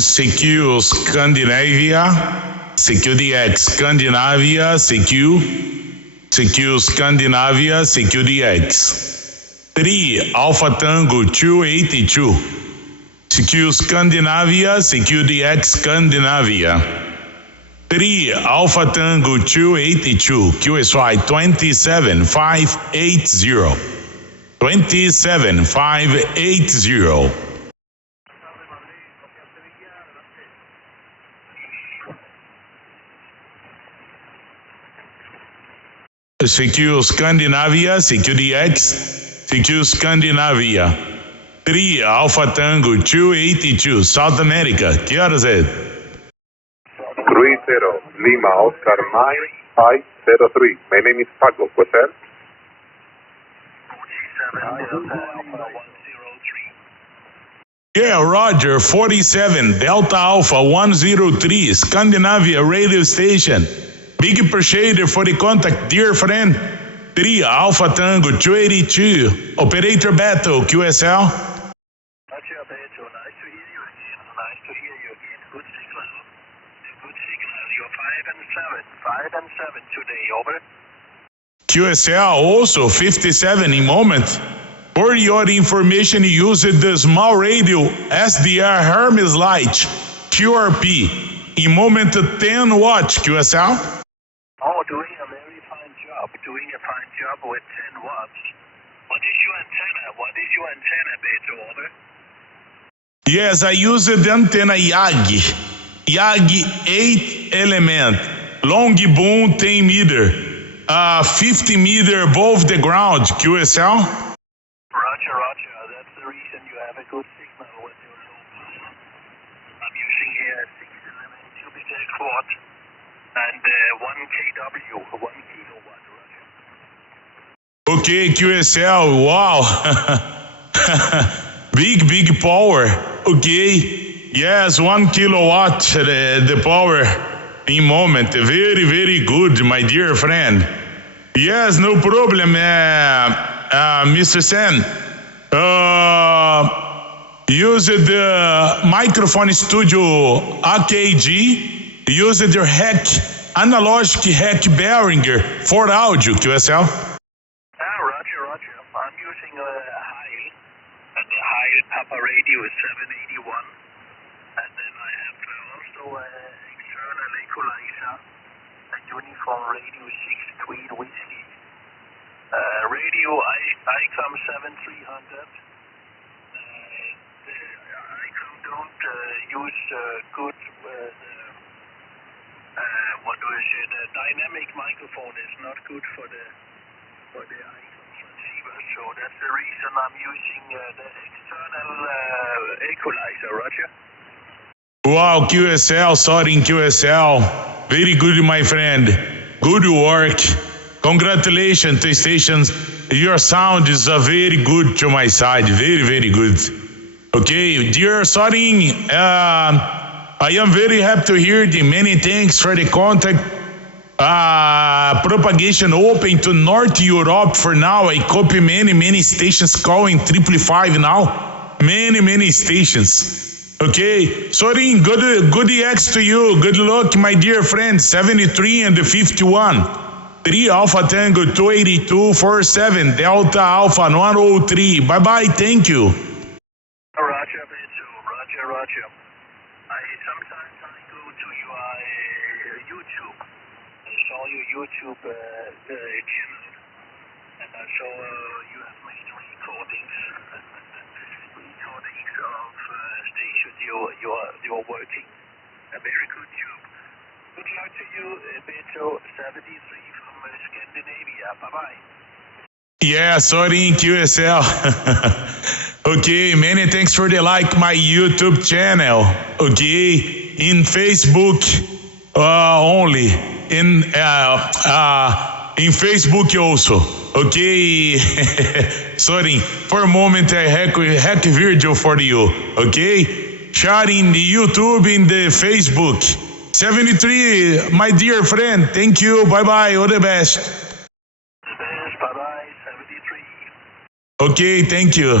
CQ Scandinavia, CQDX Scandinavia, CQ Scandinavia, CQDX. 3 Alpha Tango 282, CQ Scandinavia, CQDX Scandinavia. 3 Alpha Tango 282, QSY 27580. 27580. CQ Scandinavia, CQDX, CQ Scandinavia. 3 Alpha Tango 282, South America. Que horas é? 30 Lima Oscar 9503. My name is Paco. What's that? 47 Yeah, Roger. 47 Delta Alpha 103, Scandinavia radio station. Big appreciator for the contact, dear friend. 3 Alpha Tango 282, Operator Battle, QSL. Roger, Beto. Nice to hear you again. Nice to hear you again. Good signal. Good signal. You're 5 and 7 today, over. QSL also 57 in moment. For your information, use the small radio SDR Hermes Light QRP in moment 10 watts, QSL. Oh, doing a very fine job. Doing a fine job with 10 watts. What is your antenna, Beto, over? Yes, I use the antenna YAG 8 element, long boom 10 meter, 50 meter above the ground, QSL. Roger. That's the reason you have a good signal with your low power. I'm using here 611 cubic quad and 1 kW, 1 kilowatt, Roger. Okay, QSL, wow. big power. Okay, yes, 1 kilowatt, the power in moment. Very good, my dear friend. Yes, no problem, Mr. Sen. Use the microphone studio AKG. Use the analogic heck Behringer for audio, QSL. Roger. I'm using a Heil, and the Heil Papa radio is 781, and then I have also an external equalizer, a uniform radio 6 Queen Whiskey. Radio ICOM 7300. ICOM don't use good, the dynamic microphone is not good for the ICOM transceiver, so that's the reason I'm using the external equalizer, Roger. Wow, QSL, SORIM QSL. Very good, my friend. Good work. Congratulations to stations. Your sound is very good to my side. Very good. Okay, dear SORIM, I am very happy to hear the many thanks for the contact. Propagation open to North Europe for now. I copy many stations calling 555 now. Many stations. Okay, SORIM, good EX to you. Good luck, my dear friend. 73 and 51. 3 Alpha Tango 282 47 Delta Alpha 103. Bye. Thank you. Roger, Beto. Roger. Sometimes I go to your YouTube. I saw your YouTube channel, and I saw you have made recordings of stations you're working. A very good job. Good luck to you, Beto 73 from Scandinavia. Bye. Yeah, SORIM QSL. Okay, many thanks for the like my YouTube channel. Okay, in Facebook only. In Facebook also. Okay, SORIM. For a moment I hack video for you. Okay, sharing the YouTube in the Facebook. 73, my dear friend. Thank you. Bye. All the best. Bye, 73. Okay, thank you.